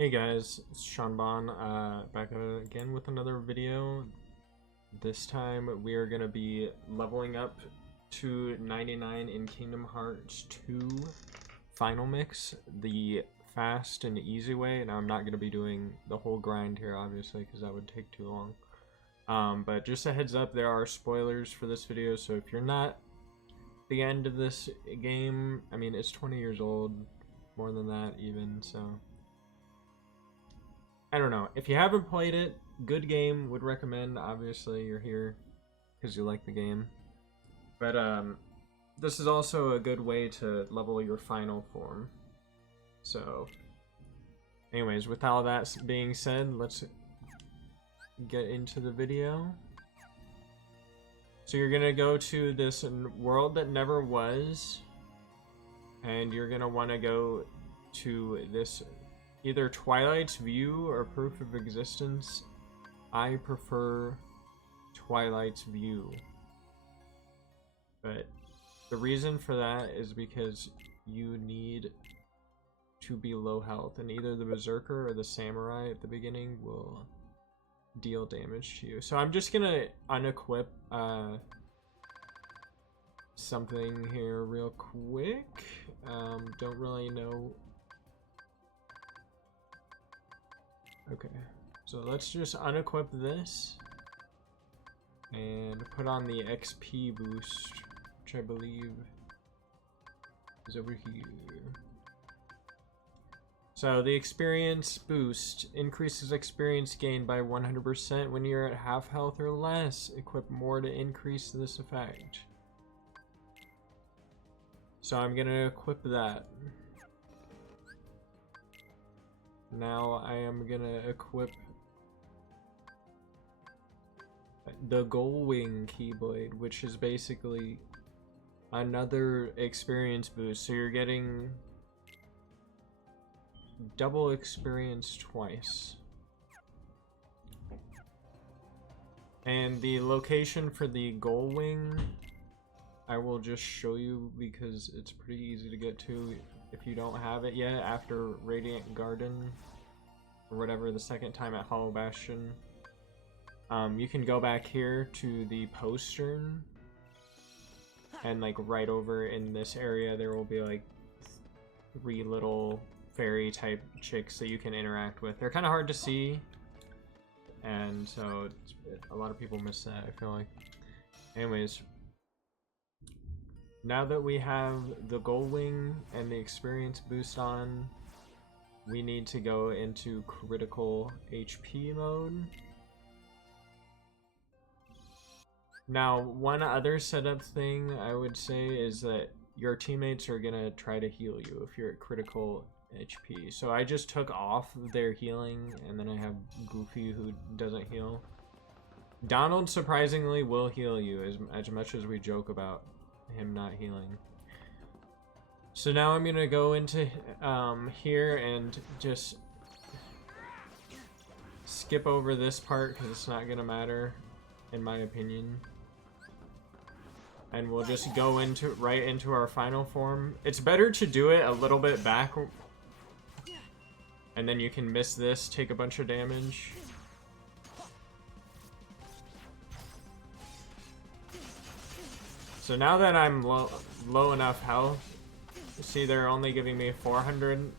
Hey guys, it's Sean Bon, back again with another video. This time we are going to be leveling up to 99 in Kingdom Hearts 2 Final Mix, the fast and easy way. Now I'm not going to be doing the whole grind here, obviously, because that would take too long. But just a heads up, there are spoilers for this video, so if you're not at the end of this game, I mean, it's 20 years old, more than that even, so... I don't know. If you haven't played it, good game, would recommend. Obviously, you're here because you like the game. But this is also a good way to level your final form. So, anyways, with all that being said, let's get into the video. So you're going to go to this world that never was. And you're going to want to go to this... either Twilight's View or Proof of Existence. I prefer Twilight's View. But the reason for that is because you need to be low health, and either the Berserker or the Samurai at the beginning will deal damage to you. So I'm just gonna unequip something here real quick. Don't really know. Okay, so let's just unequip this and put on the XP boost, which I believe is over here. So the experience boost increases experience gain by 100% when you're at half health or less. Equip more to increase this effect. So I'm gonna equip that. Now I am gonna equip the Gullwing Keyblade, which is basically another experience boost. So you're getting double experience twice. And the location for the Gullwing, I will just show you because it's pretty easy to get to. If you don't have it yet, after Radiant Garden, or whatever, the second time at Hollow Bastion, you can go back here to the postern, and like right over in this area there will be like 3 little fairy type chicks that you can interact with. They're kind of hard to see, and so a lot of people miss that, I feel like. Anyways, now that we have the Gullwing and the experience boost on, we need to go into critical HP mode. Now, one other setup thing I would say is that your teammates are gonna try to heal you if you're at critical HP. So I just took off their healing, and then I have Goofy who doesn't heal. Donald surprisingly will heal you as much as we joke about him not healing. So now I'm gonna go into here and just skip over this part because it's not gonna matter in my opinion, and we'll just go into right into our final form. It's better to do it a little bit back, and then you can miss this, take a bunch of damage. So now that I'm low enough health, see they're only giving me 400.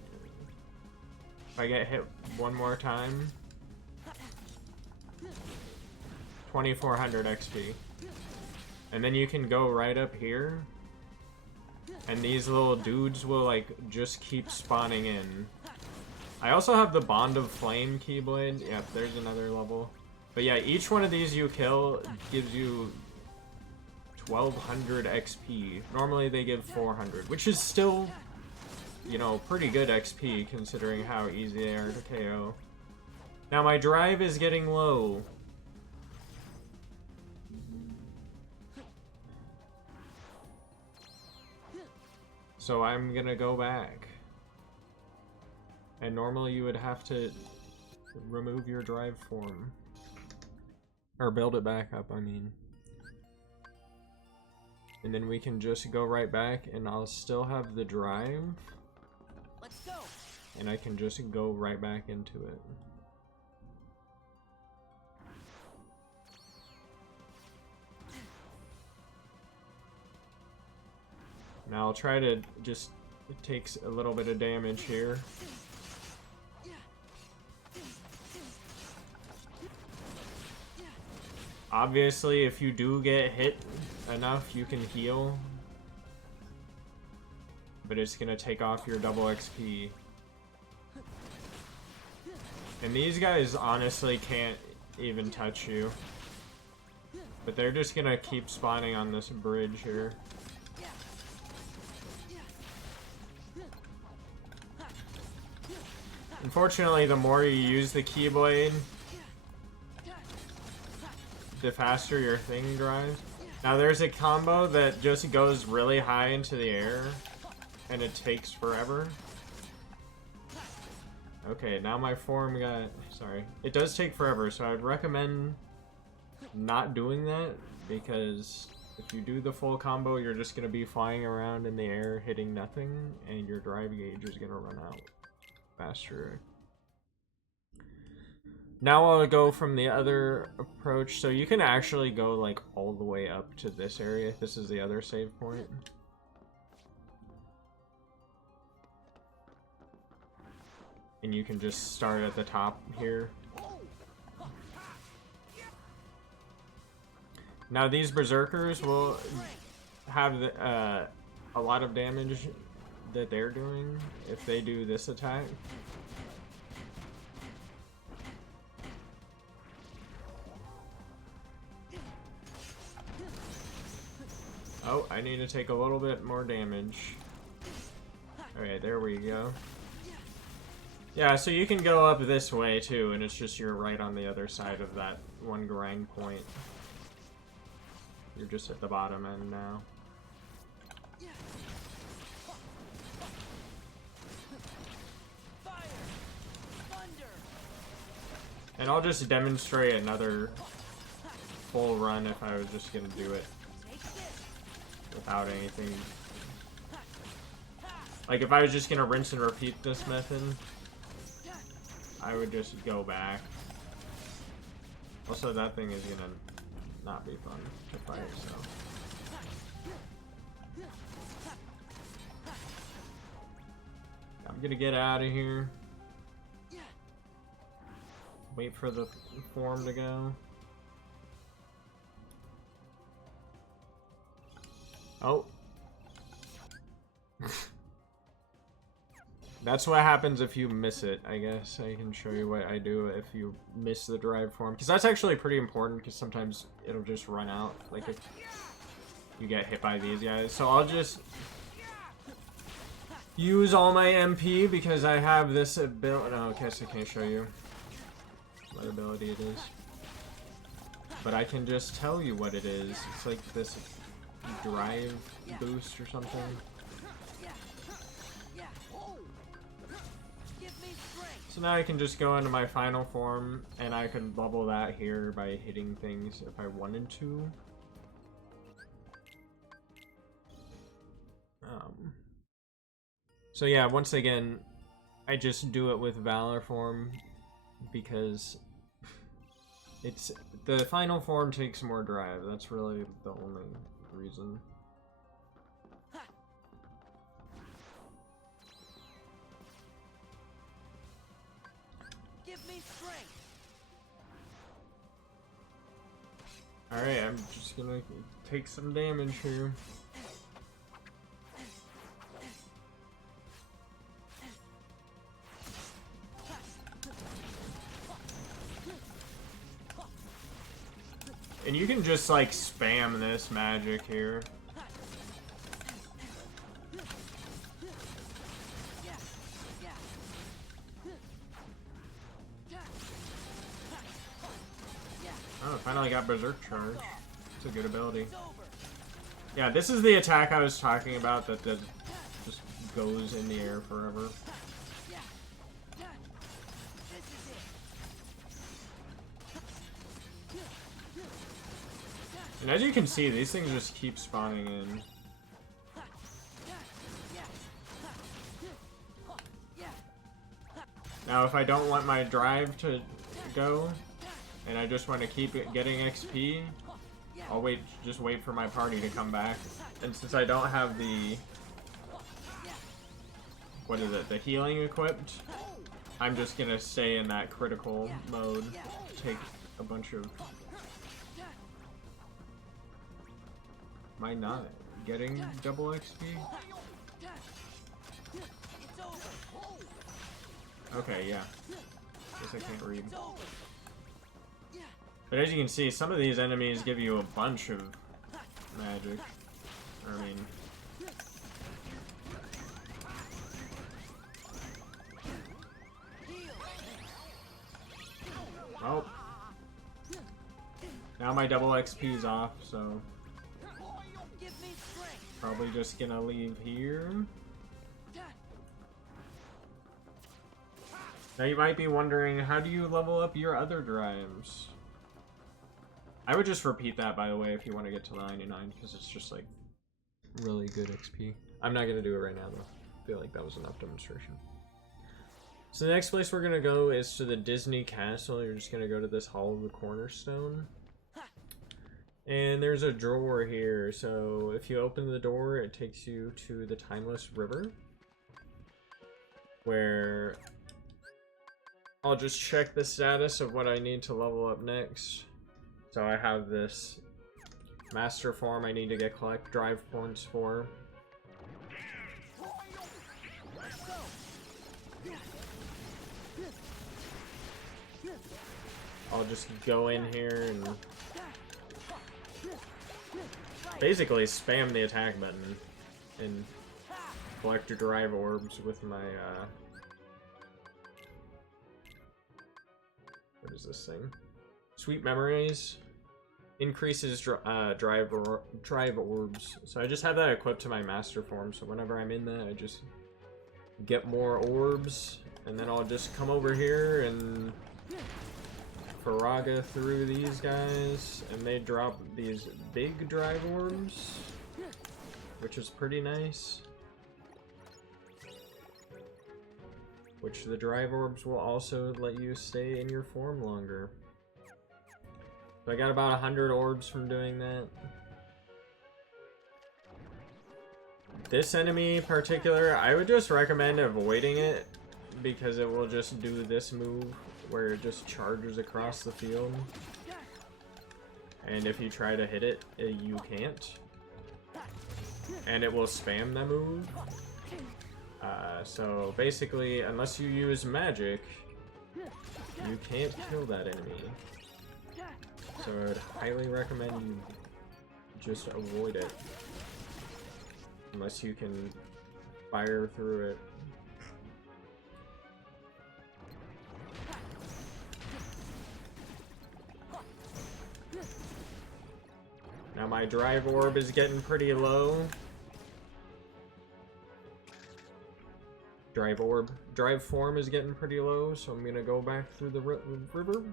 If I get hit one more time, 2400 XP. And then you can go right up here, and these little dudes will like just keep spawning in. I also have the Bond of Flame Keyblade. Yep, there's another level. But yeah, each one of these you kill gives you 1200 XP. Normally they give 400, which is still, you know, pretty good XP considering how easy they are to KO. Now my drive is getting low. So I'm gonna go back. And normally you would have to remove your drive form. Or build it back up, I mean. And then we can just go right back, and I'll still have the drive. Let's go. and I can just go right back into it. Now I'll try to just, it takes a little bit of damage here. Obviously, if you do get hit enough, you can heal. But it's gonna take off your double XP. And these guys honestly can't even touch you. But they're just gonna keep spawning on this bridge here. Unfortunately, the more you use the Keyblade, the faster your thing drives. Now there's a combo that just goes really high into the air, and it takes forever. Okay, now my form got... Sorry. It does take forever, so I would recommend not doing that, because if you do the full combo, you're just going to be flying around in the air, hitting nothing, and your drive gauge is going to run out faster. Now I'll go from the other approach. So you can actually go like all the way up to this area. This is the other save point. And you can just start at the top here. Now these berserkers will have a lot of damage that they're doing if they do this attack. Oh, I need to take a little bit more damage. Okay, there we go. Yeah, so you can go up this way too, and it's just you're right on the other side of that one grind point. You're just at the bottom end now. And I'll just demonstrate another full run if I was just gonna do it without anything. Like if I was just gonna rinse and repeat this method, I would just go back. Also, that thing is gonna not be fun to fight, so. I'm gonna get out of here. Wait for the form to go. Oh. That's what happens if you miss it, I guess. I can show you what I do if you miss the drive form. Because that's actually pretty important, because sometimes it'll just run out. Like if you get hit by these guys. So I'll just use all my MP, because I have this ability. No, I guess I can't show you what ability it is. But I can just tell you what it is. It's like this drive boost or something. So now I can just go into my final form, and I can bubble that here by hitting things if I wanted to. So yeah, once again, I just do it with Valor form because it's the final form takes more drive. That's really the only reason. Alright, I'm just gonna take some damage here. And you can just like spam this magic here. Oh, finally got Berserk Charge. It's a good ability. Yeah, this is the attack I was talking about that just goes in the air forever. And as you can see, these things just keep spawning in. Now, if I don't want my drive to go, and I just want to keep it getting XP, I'll just wait for my party to come back. And since I don't have the, what is it, the healing equipped, I'm just gonna stay in that critical mode, take a bunch of... Am I not getting double XP? Okay, yeah. Guess I can't read. But as you can see, some of these enemies give you a bunch of magic. I mean... Well... Now my double XP is off, so... Probably just gonna leave here. Now you might be wondering, how do you level up your other drives? I would just repeat that, by the way, if you want to get to 99, because it's just like really good XP. I'm not gonna do it right now though. I feel like that was enough demonstration. So the next place we're gonna go is to the Disney Castle. You're just gonna go to this Hall of the Cornerstone. And there's a drawer here, so if you open the door, it takes you to the Timeless River, where I'll just check the status of what I need to level up next. So I have this Master Form I need to collect drive points for. I'll just go in here and basically spam the attack button and collect your drive orbs with my, what is this thing? Sweet Memories. Increases drive orbs. So I just have that equipped to my Master Form, so whenever I'm in that, I just get more orbs, and then I'll just come over here and Faraga through these guys, and they drop these big drive orbs, which is pretty nice. Which the drive orbs will also let you stay in your form longer. So I got about 100 orbs from doing that. This enemy in particular, I would just recommend avoiding it, because it will just do this move where it just charges across the field, and if you try to hit it, you can't, and it will spam the move. So basically, unless you use magic, you can't kill that enemy, so I'd highly recommend you just avoid it unless you can fire through it. Now my drive orb is getting pretty low. Drive form is getting pretty low, so I'm gonna go back through the river.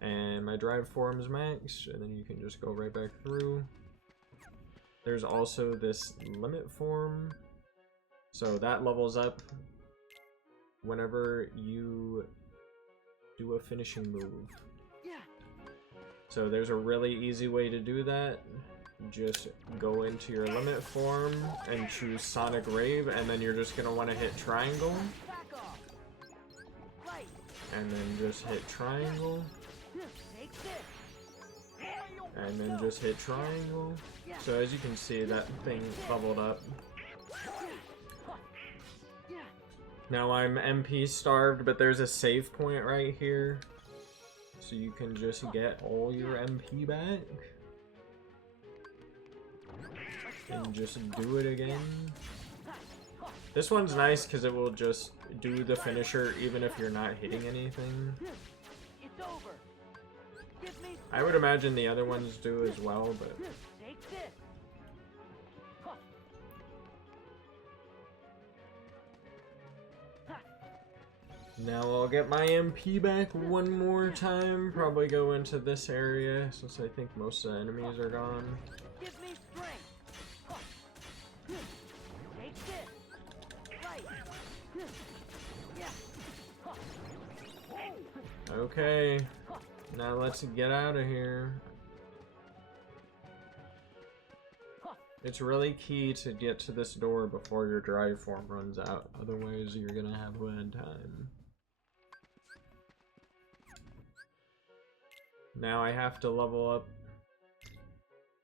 And my drive form is maxed, and then you can just go right back through. There's also this limit form, so that levels up whenever you do a finishing move. So there's a really easy way to do that. Just go into your limit form and choose Sonic Rave, and then you're just gonna want to hit triangle, and then just hit triangle, and then just hit triangle. So as you can see, that thing leveled up. Now I'm MP starved, but there's a save point right here, so you can just get all your MP back and just do it again. This one's nice because it will just do the finisher even if you're not hitting anything. I would imagine the other ones do as well, but now I'll get my MP back one more time. Probably go into this area since I think most of the enemies are gone. Okay, now let's get out of here. It's really key to get to this door before your drive form runs out, otherwise you're gonna have a bad time. Now I have to level up.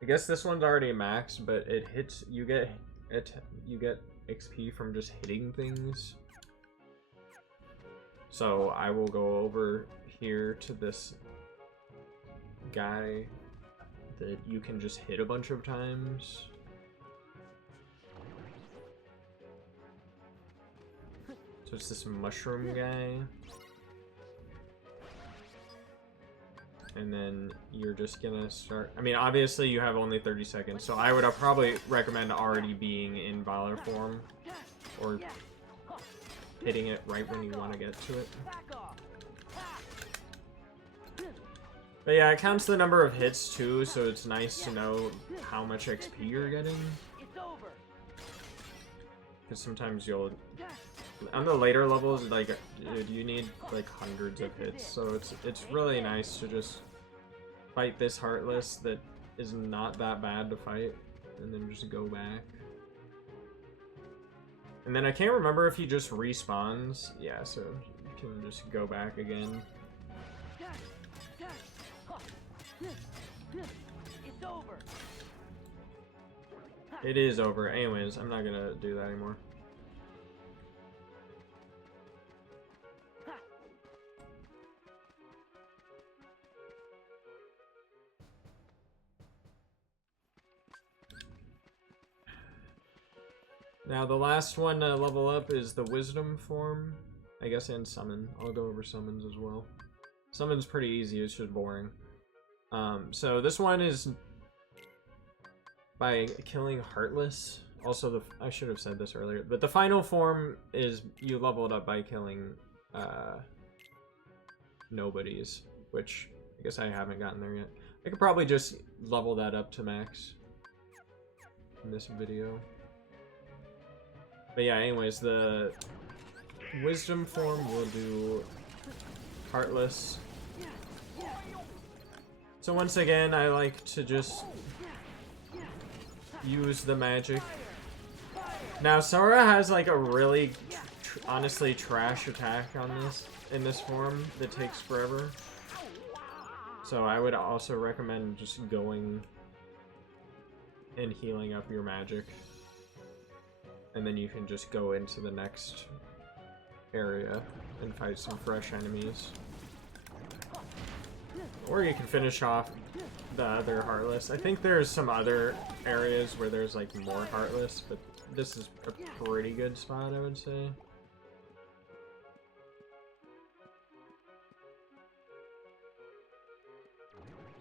I guess this one's already maxed, but it hits, you get XP from just hitting things. So I will go over here to this guy that you can just hit a bunch of times. So it's this mushroom guy. And then you're just gonna start. I mean, obviously you have only 30 seconds, so I would probably recommend already being in Valor form, or hitting it right when you want to get to it. But yeah, it counts the number of hits too, so it's nice to know how much XP you're getting. Because sometimes you'll, on the later levels, like, dude, you need like hundreds of hits, so it's really nice to just fight this Heartless that is not that bad to fight, and then just go back. And then I can't remember if he just respawns. Yeah, so you can just go back again. It's over. It is over. Anyways, I'm not gonna do that anymore. Now the last one to level up is the Wisdom form, I guess, and Summon. I'll go over Summons as well. Summon's pretty easy, it's just boring. So this one is by killing Heartless. Also, I should have said this earlier, but the final form is you level it up by killing nobodies, which I guess I haven't gotten there yet. I could probably just level that up to max in this video. But yeah, anyways, the Wisdom form will do Heartless. So once again, I like to just use the magic. Now, Sora has like a really, honestly, trash attack on this, in this form that takes forever. So I would also recommend just going and healing up your magic. And then you can just go into the next area and fight some fresh enemies. Or you can finish off the other Heartless. I think there's some other areas where there's like more Heartless, but this is a pretty good spot, I would say.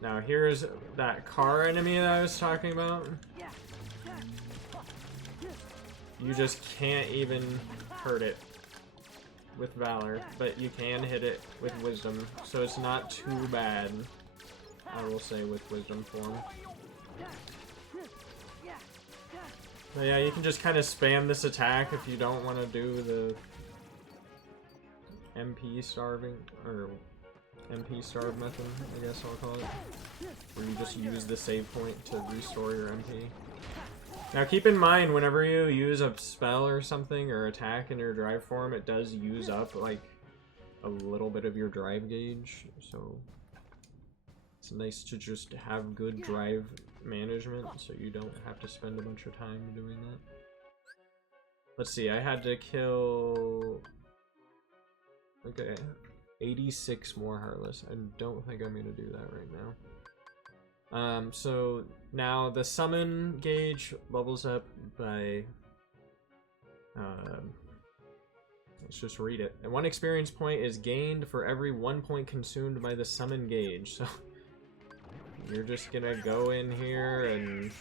Now here's that car enemy that I was talking about. You just can't even hurt it with Valor, but you can hit it with Wisdom, so it's not too bad, I will say, with Wisdom form. But yeah, you can just kind of spam this attack if you don't want to do the MP starving, or MP starve method, I guess I'll call it, where you just use the save point to restore your MP. Now keep in mind, whenever you use a spell or something, or attack in your drive form, it does use up, like, a little bit of your drive gauge, so it's nice to just have good drive management, so you don't have to spend a bunch of time doing that. Let's see, I had to kill... okay, 86 more Heartless. I don't think I'm gonna do that right now. So now the summon gauge levels up by, let's just read it. And 1 experience point is gained for every 1 point consumed by the summon gauge. So you're just gonna go in here and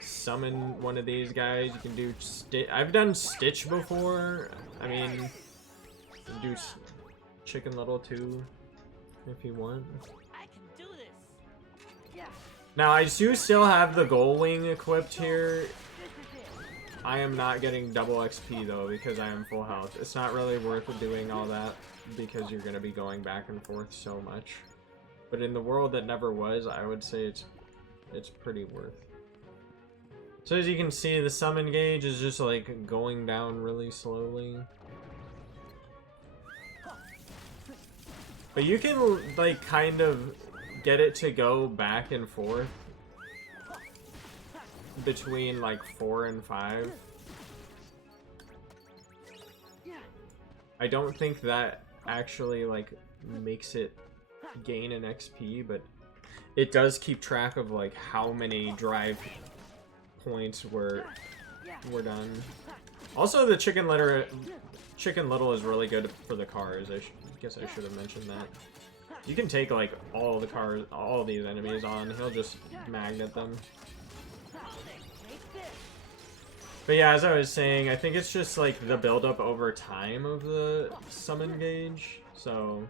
summon one of these guys. You can do I've done Stitch before. I mean, you can do Chicken Little too, if you want. Now, I do still have the Gold Wing equipped here, I am not getting double XP though because I am full health. It's not really worth doing all that because you're going to be going back and forth so much. But in the world that never was, I would say it's pretty worth. So as you can see, the summon gauge is just like going down really slowly. But you can like kind of get it to go back and forth between like 4 and 5. I don't think that actually like makes it gain an XP, but it does keep track of like how many drive points were done. Also, the Chicken Little is really good for the cars. I guess I should have mentioned that. You can take like all the cars, all these enemies on. He'll just magnet them. But yeah, as I was saying, I think it's just like the build-up over time of the summon gauge. So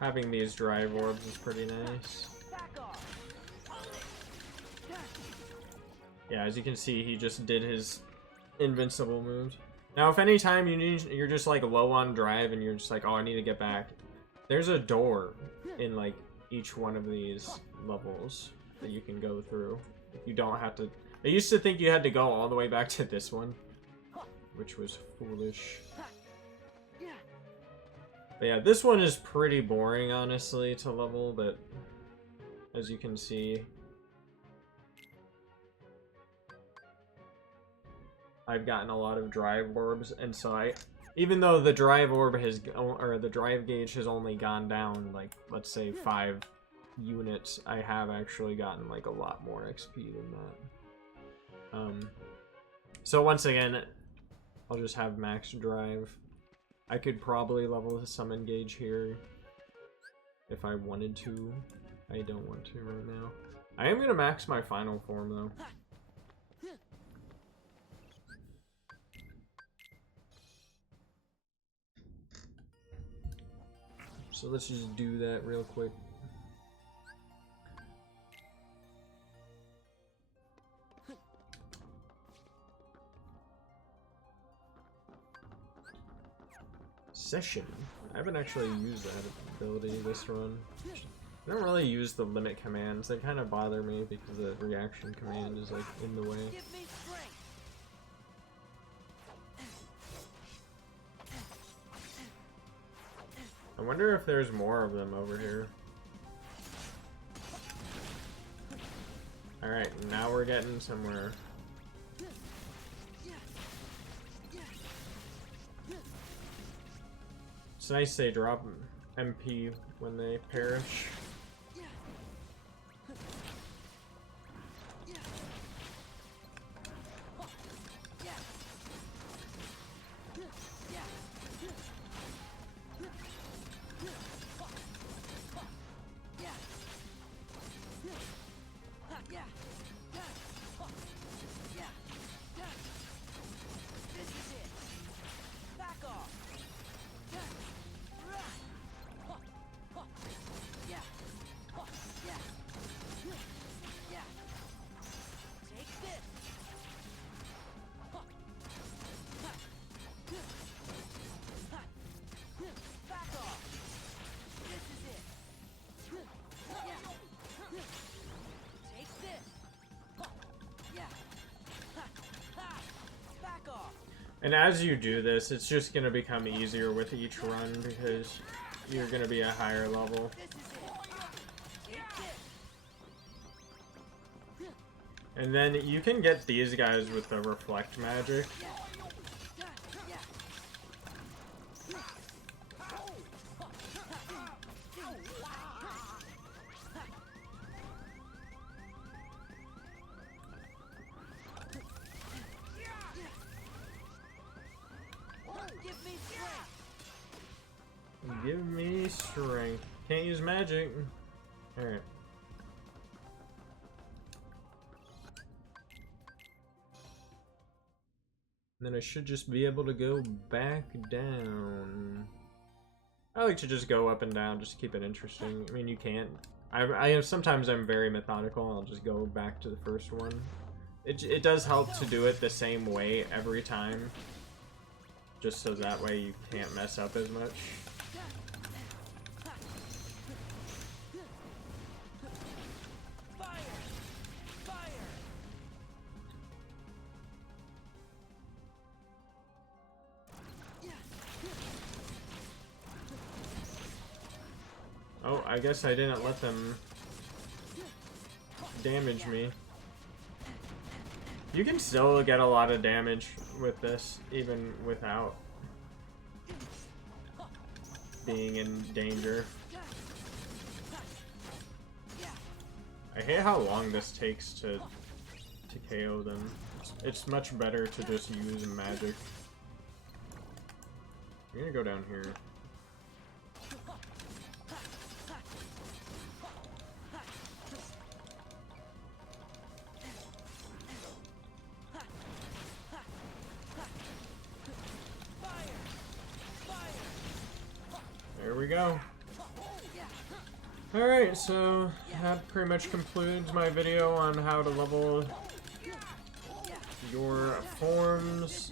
having these drive orbs is pretty nice. Yeah, as you can see, he just did his invincible moves. Now, if any time you're just like low on drive and you're just like, oh, I need to get back, there's a door in like each one of these levels that you can go through. You don't have to. I used to think you had to go all the way back to this one, which was foolish. But yeah, this one is pretty boring, honestly, to level, but as you can see, I've gotten a lot of drive orbs, and so even though the drive orb or the drive gauge has only gone down, like, let's say 5 units, I have actually gotten, like, a lot more XP than that. So once again, I'll just have max drive. I could probably level the summon gauge here if I wanted to. I don't want to right now. I am gonna max my final form though. So let's just do that real quick. Session. I haven't actually used that ability this run. I don't really use the limit commands. They kind of bother me because the reaction command is like in the way. I wonder if there's more of them over here. Alright, now we're getting somewhere. It's nice they drop MP when they perish. And as you do this, it's just going to become easier with each run because you're going to be a higher level. And then you can get these guys with the reflect magic. Give me strength. Can't use magic. Alright. Then I should just be able to go back down. I like to just go up and down, just to keep it interesting. I mean, you can't. Sometimes I'm very methodical. I'll just go back to the first one. It does help to do it the same way every time, just so that way you can't mess up as much. Oh, I guess I didn't let them damage me. You can still get a lot of damage with this, even without being in danger. I hate how long this takes to KO them. It's much better to just use magic. I'm gonna go down here. There we go. Alright, so that pretty much concludes my video on how to level your forms,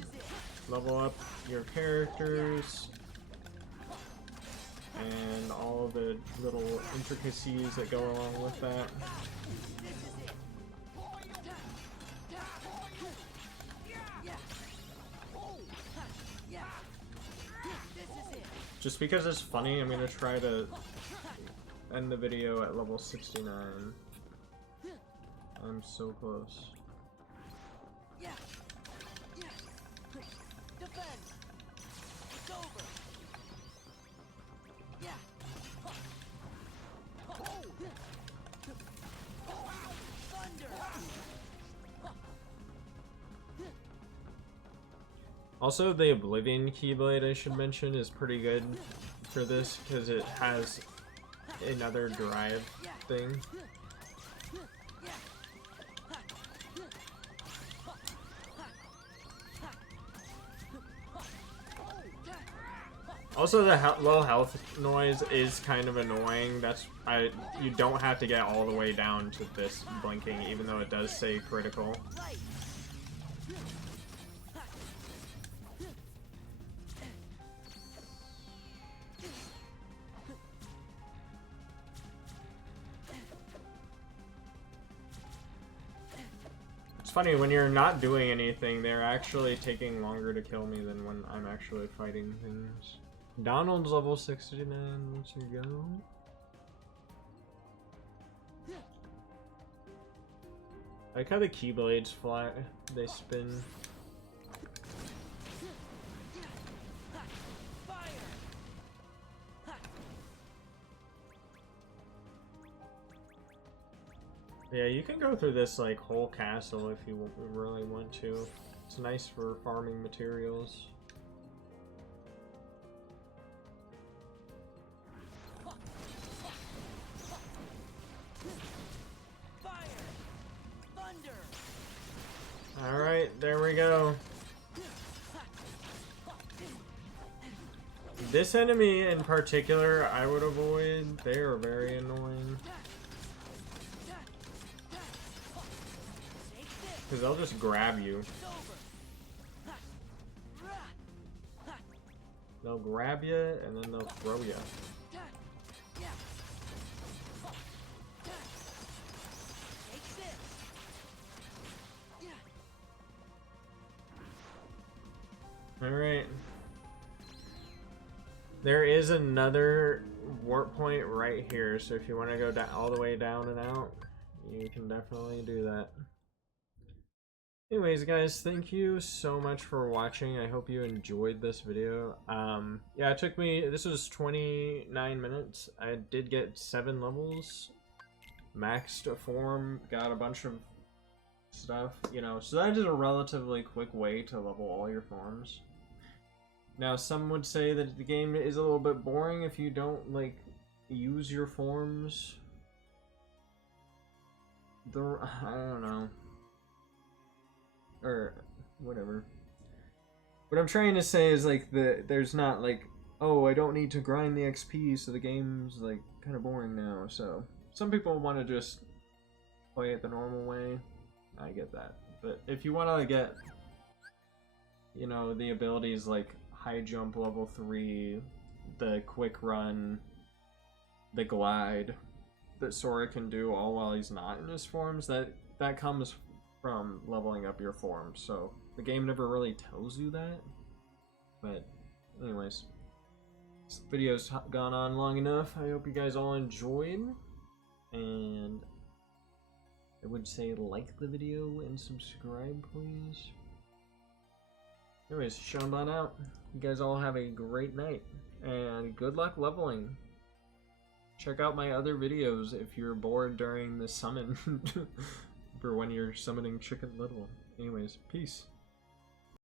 level up your characters, and all the little intricacies that go along with that. Just because it's funny, I'm gonna try to end the video at level 69. I'm so close. Also, the Oblivion Keyblade, I should mention, is pretty good for this because it has another drive thing. Also, the low health noise is kind of annoying. You don't have to get all the way down to this blinking, even though it does say critical. Funny, when you're not doing anything, they're actually taking longer to kill me than when I'm actually fighting things. Donald's level 69, let's go. I like how the Keyblades fly, they spin. Yeah, you can go through this like whole castle if you really want to. It's nice for farming materials. Alright, there we go. This enemy in particular I would avoid. They are very annoying. Because they'll just grab you. They'll grab you and then they'll throw you. Alright. There is another warp point right here, so if you want to go down, all the way down and out, you can definitely do that. Anyways, guys, thank you so much for watching. I hope you enjoyed this video. Yeah, it took me, this was 29 minutes. I did get 7 levels, maxed a form, got a bunch of stuff, you know, so that is a relatively quick way to level all your forms. Now, some would say that the game is a little bit boring if you don't, like, use your forms. I don't know. Or, whatever. What I'm trying to say is, like, there's not, like, oh, I don't need to grind the XP, so the game's, like, kind of boring now, so. Some people want to just play it the normal way. I get that. But if you want to get, you know, the abilities like high jump level 3, the quick run, the glide that Sora can do all while he's not in his forms, that comes from leveling up your forms. So the game never really tells you that. But anyways, this video's gone on long enough. I hope you guys all enjoyed, and I would say like the video and subscribe, please. Anyways, Sean out. You guys all have a great night, and good luck leveling. Check out my other videos if you're bored during the summon for when you're summoning Chicken Little. Anyways, peace.